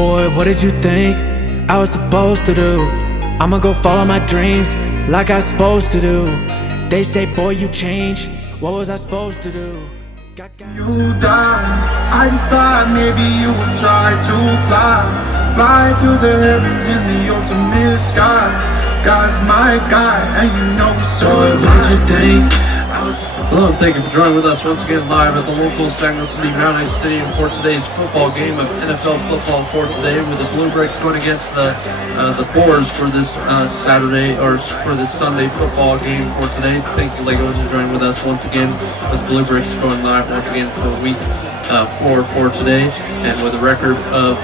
Boy, what did you think I was supposed to do? I'ma go follow my dreams like I supposed to do. They say, boy, you changed. What was I supposed to do? You died, I just thought maybe you would try to fly to the heavens in the ultimate sky. God's my guy, and you know so. Boy, what did you think? Hello, thank you for joining with us once again live at the local Saginaw City Mount Stadium for today's football game of NFL football for today, with the Bluebricks going against the Boars for this Saturday, or for this Sunday football game for today. Thank you, Legos, for joining with us once again, with Bluebricks going live once again for week 4 for today, and with a record of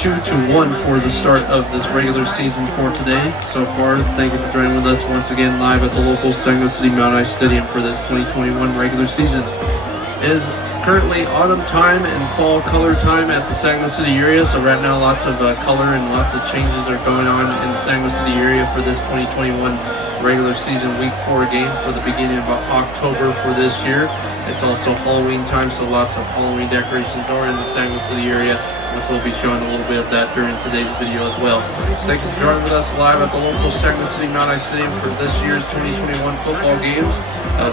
2-1 for the start of this regular season for today so far. Thank you for joining with us once again live at the local Saginaw City Mount Stadium for this 2021 regular season. It is currently autumn time and fall color time at the Saginaw City area, so right now lots of color and lots of changes are going on in the Saginaw City area for this 2021 regular season week 4 game for the beginning of October for this year. It's also Halloween time, so lots of Halloween decorations are in the Saginaw City area, which we'll be showing a little bit of that during today's video as well. Thank you for joining with us live at the local Saginaw City Mount Stadium for this year's 2021 football games.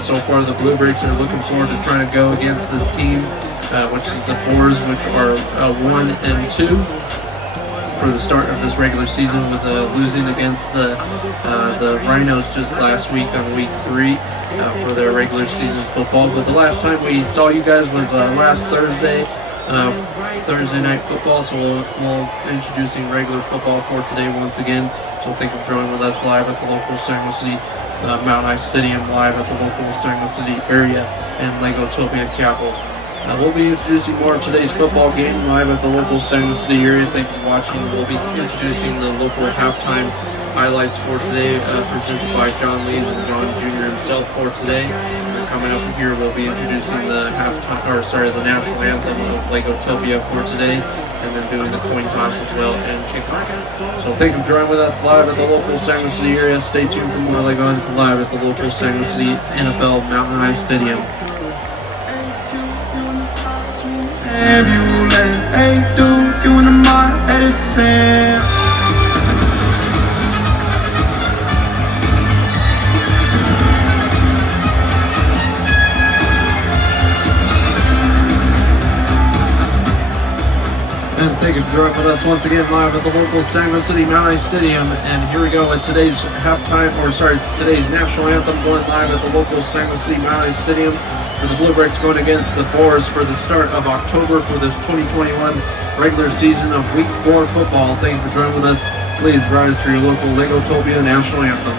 So far, the Bluebricks are looking forward to trying to go against this team, which is the Boars, which are 1-2 for the start of this regular season, with losing against the Rhinos just last week on week 3 for their regular season football. But the last time we saw you guys was last Thursday night football, so we'll introducing regular football for today once again. So thank you for joining with us live at the local Saginaw City Mount Stadium, live at the local Saginaw City area and Legotopia capital. We'll be introducing more of today's football game live at the local Saginaw City area. Thank you for watching. We'll be introducing the local halftime highlights for today, presented by John Lees and John Jr. himself for today. And then coming up here, we'll be introducing the the national anthem of Legotopia for today, and then doing the coin toss as well and kickoff. So thank you for joining with us live at the local Saginaw City area. Stay tuned for more Legons live at the local Saginaw City NFL Mountain High Stadium. Ambulance, hey dude, you in the mind, headed to Sam. And thank you for joining with us once again live at the local Saginaw City Mount Stadium. And here we go with today's today's national anthem going live at the local Saginaw City Mount Stadium, for the Bluebricks going against the Boars for the start of October for this 2021 regular season of week 4 football. Thank you for joining with us. Please rise for your local Legotopia national anthem.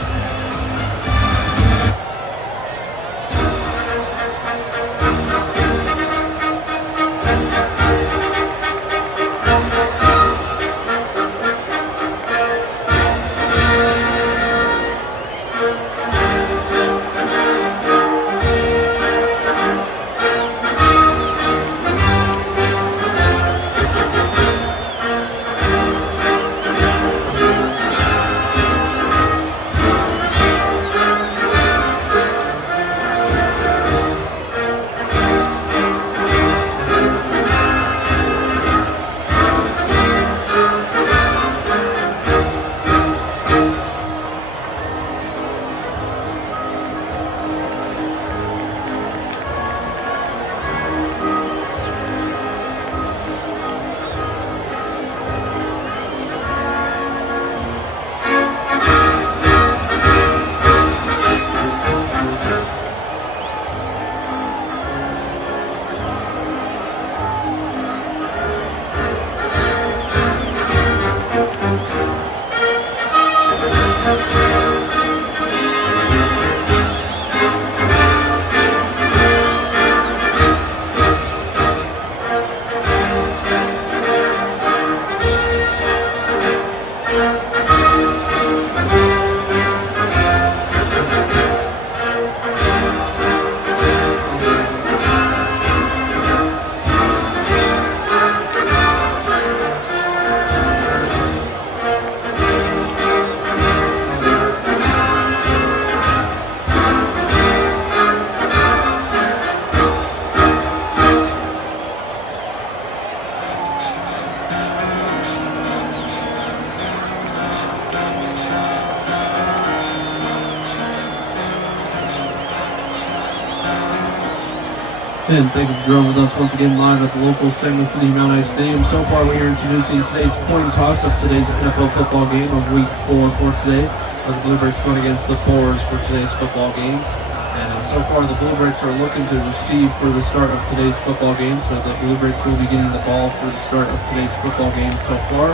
And thank you for joining with us once again live at the local St. Louis City Mount Ice Stadium. So far we are introducing today's coin toss of today's NFL football game of week 4 for today. The Bluebricks going against the Boars for today's football game. And so far the Bluebricks are looking to receive for the start of today's football game. So the Bluebricks will be getting the ball for the start of today's football game so far.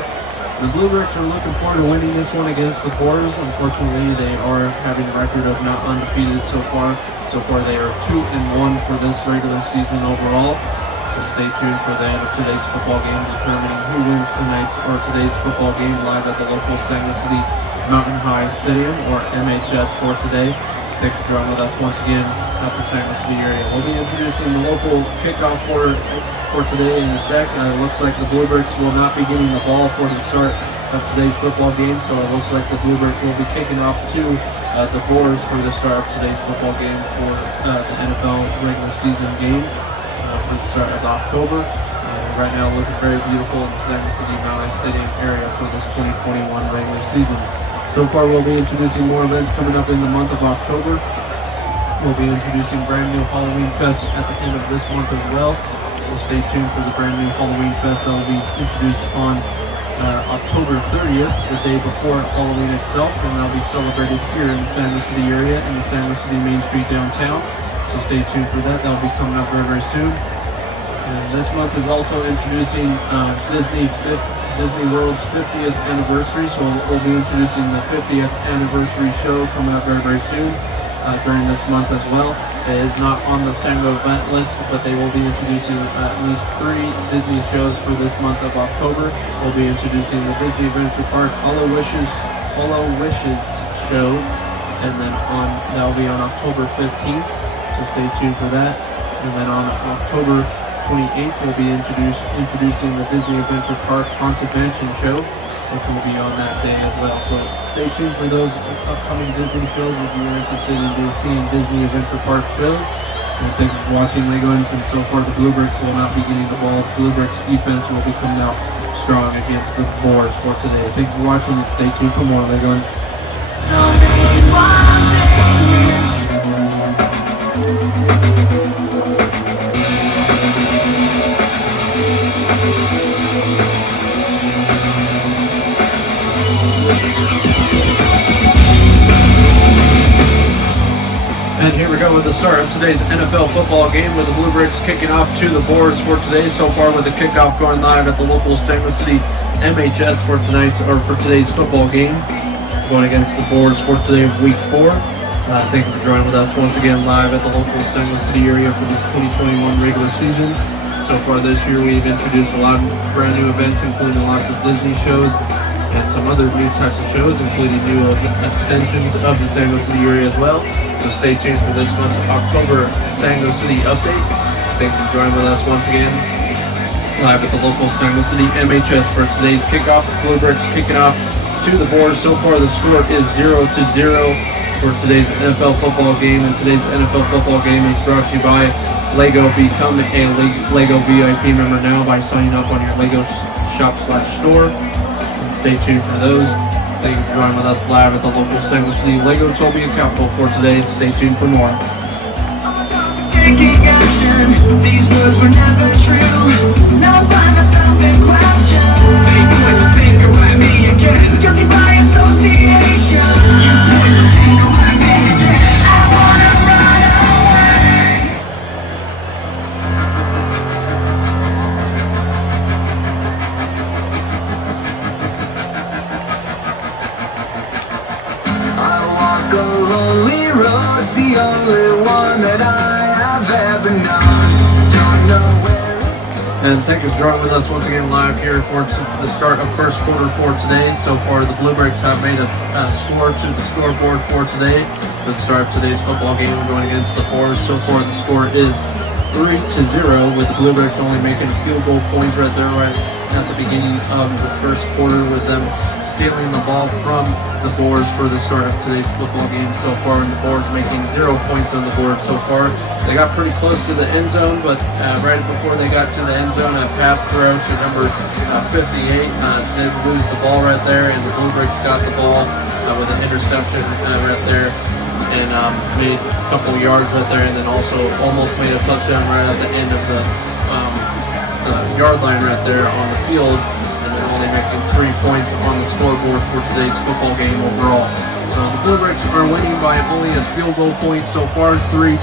The Bluebricks are looking forward to winning this one against the Boars. Unfortunately, they are having a record of not undefeated so far. So far, they are 2-1 for this regular season overall. So stay tuned for the end of today's football game, determining who wins tonight's or today's football game live at the local St. Louis City Mountain High Stadium, or MHS, for today. Thank you for joining with us once again at the St. Louis City area. We'll be introducing the local kickoff for today in a sec. It looks like the Bluebricks will not be getting the ball for the start of today's football game, so it looks like the Bluebricks will be kicking off to the Boars for the start of today's football game for the NFL regular season game for the start of October. Right now looking very beautiful in the St. Louis City Mount Ice Stadium area for this 2021 regular season. So far we'll be introducing more events coming up in the month of October. We'll be introducing brand new Halloween Fest at the end of this month as well. So stay tuned for the brand new Halloween Fest that will be introduced on October 30th, the day before Halloween itself, and that'll be celebrated here in the San Luis City area in the San Luis City Main Street downtown. So stay tuned for that. That'll be coming up very, very soon. And this month is also introducing Disney World's 50th anniversary. So we'll be introducing the 50th anniversary show coming up very, very soon during this month as well. It is not on the Sango event list, but they will be introducing at least 3 Disney shows for this month of October. We'll be introducing the Disney Adventure Park Hollow Wishes show, and then that will be on October 15th. So stay tuned for that. And then on October 28th, we'll be introducing the Disney Adventure Park Haunted Mansion show, which will be on that day as well. So stay tuned for those upcoming Disney shows if you're interested in seeing Disney Adventure Park shows. And thank you for watching, Legoans. And so far, the Bluebricks will not be getting the ball. Bluebricks defense will be coming out strong against the Boars for today. Thank you for watching, and stay tuned for more, Legoans. And here we go with the start of today's NFL football game, with the Bluebricks kicking off to the Boars for today. So far, with the kickoff going live at the local St. Louis City MHS for today's football game, going against the Boars for today of week 4. Thank you for joining with us once again live at the local St. Louis City area for this 2021 regular season. So far this year, we've introduced a lot of brand new events, including lots of Disney shows and some other new types of shows, including new extensions of the San Luis City area as well. So stay tuned for this month's October San Luis City update. Thank you for joining with us once again live at the local San Luis City MHS for today's kickoff. Bluebricks kicking off to the Boars. So far the score is 0-0 for today's NFL football game. And today's NFL football game is brought to you by Lego. Become a Lego VIP member now by signing up on your Lego shop/store. Stay tuned for those. Thank you for joining with us live at the local St. Louis City Legotopia capital for today. Stay tuned for more. Taking action, these words were never true. Now I find myself in question. They point the finger at me again. Guilty by association. You point the finger at me again. I wanna run away. I walk a lonely road, the only one that I have ever known. Don't know where it And thank you for joining with us once again live here for the start of first quarter for today. So far, the Bluebricks have made a score to the scoreboard for today. For the start of today's football game, going against the Boars. So far, the score is 3-0, with the Bluebricks only making field goal points right there at the beginning of the first quarter, with them stealing the ball from the Boars for the start of today's football game so far, and the Boars making 0 points on the board so far. They got pretty close to the end zone, but right before they got to the end zone, a pass throw to number 58 did lose the ball right there, and the Bluebricks got the ball with an interception right there and made a couple yards right there, and then also almost made a touchdown right at the end of the yard line right there on the field, and then only making 3 points on the scoreboard for today's football game overall. So the Bluebricks are winning by only a field goal point so far, 3-0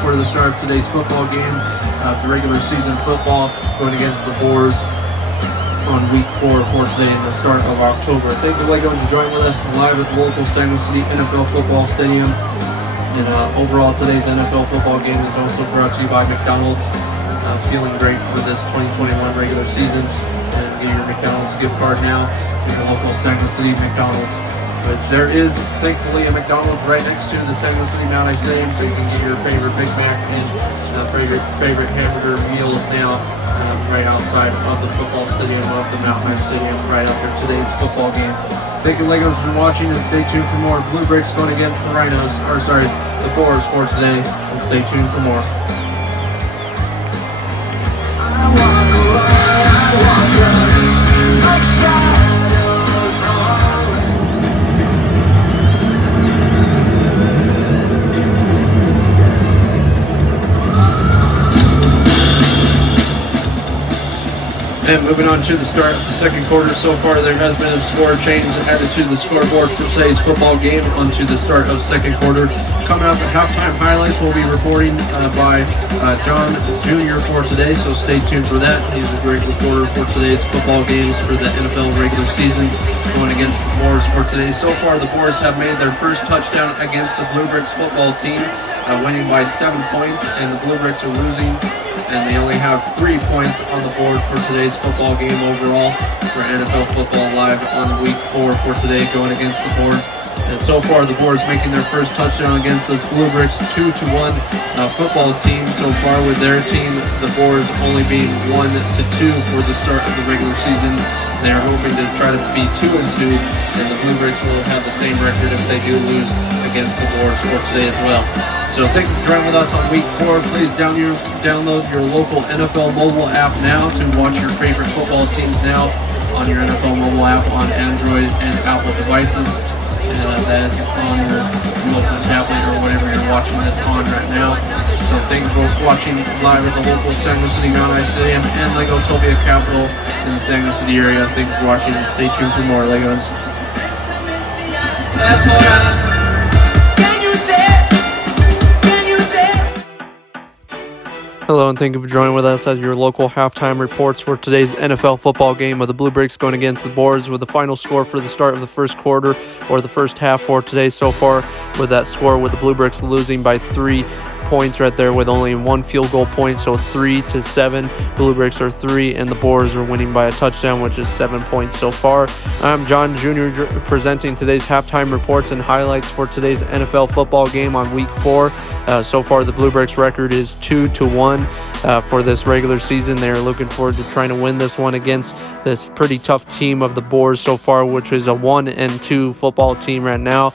for the start of today's football game. The regular season football going against the Boars on week 4 for today in the start of October. Thank you, Legos, for joining with us live at the local San Luis City NFL Football Stadium. And overall, today's NFL football game is also brought to you by McDonald's. Feeling great for this 2021 regular season, and get your McDonald's gift card now in the local San Luis City McDonald's. Which there is, thankfully, a McDonald's right next to the San Luis City Mount Stadium, so you can get your favorite Big Mac and favorite hamburger meals now right outside of the football stadium of the Mount Stadium right after today's football game. Thank you, Legos, for watching, and stay tuned for more Bluebricks going against the the Boars for today, and stay tuned for more. And moving on to the start of the second quarter, so far there has been a score change added to the scoreboard for today's football game onto the start of second quarter. Coming up at halftime highlights, we'll be reporting by John Jr. for today, so stay tuned for that. He's a great reporter for today's football games for the NFL regular season going against the Boars for today. So far, the Boars have made their first touchdown against the Bluebricks football team, winning by 7 points, and the Bluebricks are losing, and they only have 3 points on the board for today's football game overall for NFL Football Live on week 4 for today going against the Boars. And so far, the Boars making their first touchdown against this Bluebricks 2-1 football team. So far with their team, the Boars only being 1-2 for the start of the regular season. They are hoping to try to be 2-2, and the Bluebricks will have the same record if they do lose against the Boars for today as well. So thank you for joining with us on week 4. Please download your local NFL mobile app now to watch your favorite football teams now on your NFL mobile app on Android and Apple devices. And that is on your local tablet or whatever you're watching this on right now. So thank you for watching live at the local San Luis City Mount Stadium and Legotopia Capital in the San Luis City area. Thank you for watching, and stay tuned for more Legos. Hello, and thank you for joining with us as your local halftime reports for today's NFL football game of the Bluebricks going against the Boars, with the final score for the start of the first quarter or the first half for today so far, with that score with the Bluebricks losing by 3 points right there with only 1 field goal point, so 3-7. Bluebricks are 3, and the Boars are winning by a touchdown, which is 7 points so far. I'm John Jr. presenting today's halftime reports and highlights for today's NFL football game on week 4. So far, the Bluebricks record is 2-1 for this regular season. They are looking forward to trying to win this one against this pretty tough team of the Boars so far, which is a 1-2 football team right now,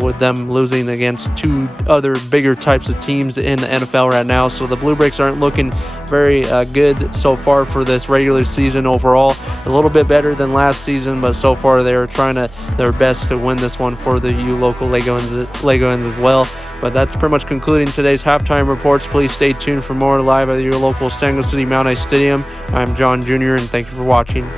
with them losing against 2 other bigger types of teams in the NFL right now. So the Bluebricks aren't looking very good so far for this regular season overall. A little bit better than last season, but so far they are trying their best to win this one for the local Legoans as well. But that's pretty much concluding today's halftime reports. Please stay tuned for more live at your local San Luis City Mount Stadium. I'm John Jr., and thank you for watching.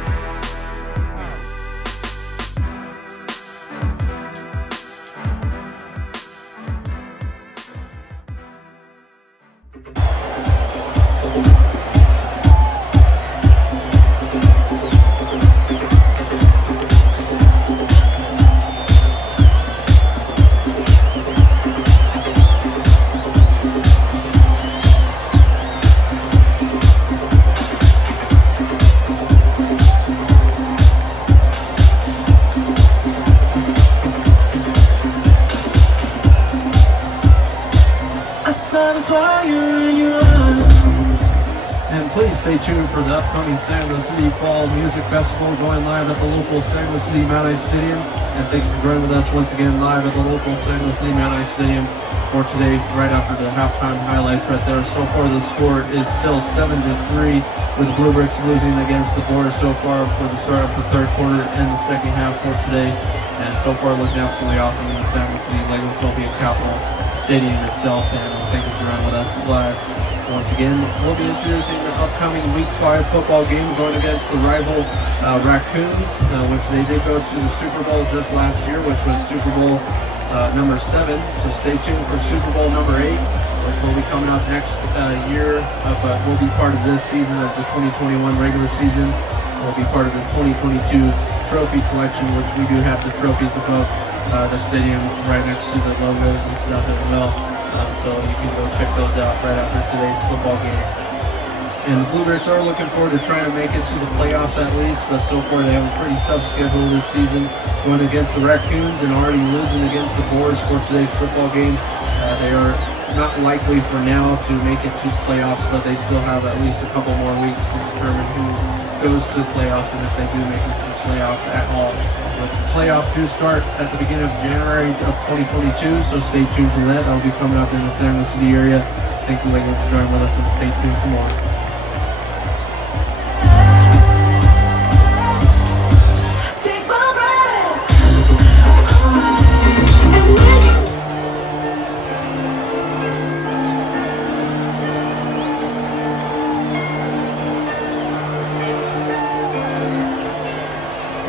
And please stay tuned for the upcoming San Luis City Fall Music Festival going live at the local San Luis City Mount Stadium. And thanks for joining with us once again live at the local San Luis City Mount Stadium for today, right after the halftime highlights right there. So far the score is still 7-3, with the Bluebricks losing against the Boars so far for the start of the third quarter and the second half for today. and so far looking absolutely awesome in the San City Lego Topia Capital Stadium itself. And thank you for running with us live. Once again, we'll be introducing the upcoming Week 5 football game going against the rival Raccoons, which they did go to the Super Bowl just last year, which was Super Bowl number 7. So stay tuned for Super Bowl number 8, which will be coming up next year, but will be part of this season of the 2021 regular season. Will be part of the 2022 trophy collection, which we do have the trophies above the stadium right next to the logos and stuff as well. So you can go check those out right after today's football game. And the Bluebricks are looking forward to trying to make it to the playoffs at least, but so far they have a pretty tough schedule this season, going against the Raccoons and already losing against the Boars for today's football game. They are not likely for now to make it to the playoffs, but they still have at least a couple more weeks to determine who goes to the playoffs and if they do make it to the playoffs at all. But the playoffs do start at the beginning of January of 2022, so stay tuned for that. That'll be coming up in the San City area. Thank you, Lego, for joining with us, and stay tuned for more. Take my breath.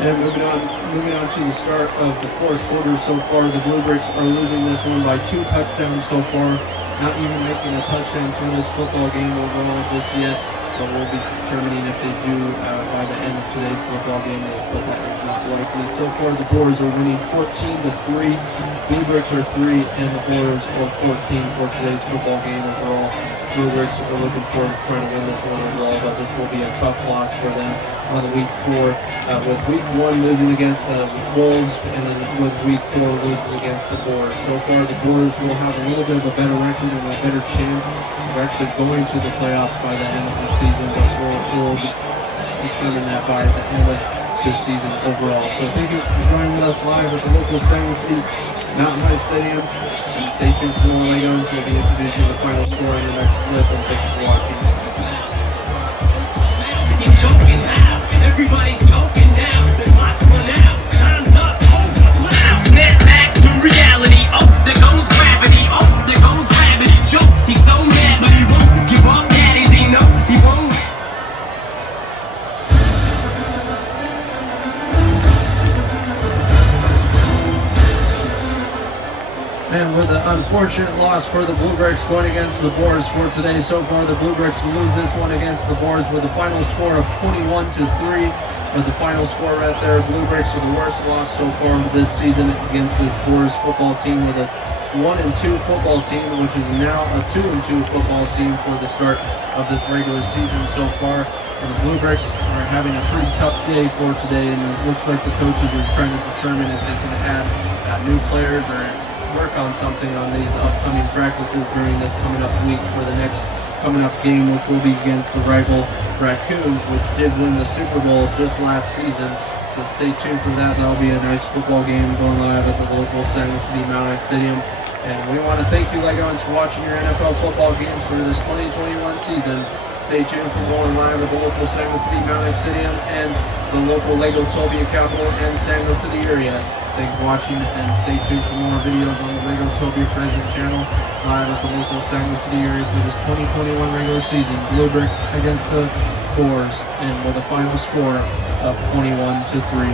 And moving on to the start of the fourth quarter so far, the Bluebricks are losing this one by 2 touchdowns so far, not even making a touchdown for this football game overall just yet, but we'll be determining if they do by the end of today's football game, but that is not likely. So far, the Boars are winning 14-3, Bluebricks are 3, and the Boars are 14 for today's football game overall. Bluebricks are looking forward to trying to win this one overall, but this will be a tough loss for them on Week 4, with Week 1 losing against the Wolves, and then with Week 4 losing against the Boars. So far, the Boars will have a little bit of a better record and a better chance of actually going to the playoffs by the end of the season, but we'll determine that by the end of this season overall. So thank you for joining with us live at the local San City Mountain High Stadium. And stay tuned for more Legos. We'll be introducing the final score in the next clip, and thank you for watching. You're choking now. Everybody's choking now. There's lots more now. Time's up. Overloud. Snap back to reality. Oh, there goes gravity. Oh, there goes gravity. Choke. He's so mad, but he won't give up. Daddies, he know he won't. And with an unfortunate loss for the Bluebricks going against the Boars for today. So far, the Bluebricks lose this one against the Boars with a final score of 21-3. With the final score right there, Bluebricks with the worst loss so far this season against this Boars football team, with a 1-2 football team, which is now a 2-2 football team for the start of this regular season so far. And the Bluebricks are having a pretty tough day for today, and it looks like the coaches are trying to determine if they can add new players or work on something on these upcoming practices during this coming up week for the next coming up game, which will be against the rival Raccoons, which did win the Super Bowl just last season. So stay tuned for that. That'll be a nice football game going live at the local San City Mountain High Stadium. And we want to thank you, Legos, for watching your NFL football games for this 2021 season. Stay tuned for more live at the local San City Mountain High Stadium and the local Lego Topia Capital and San City area. Thanks for watching, and stay tuned for more videos on the Lego Topia Present channel live at the local San City area for this 2021 regular season. Bluebricks against the Boars, and with a final score of 21-3.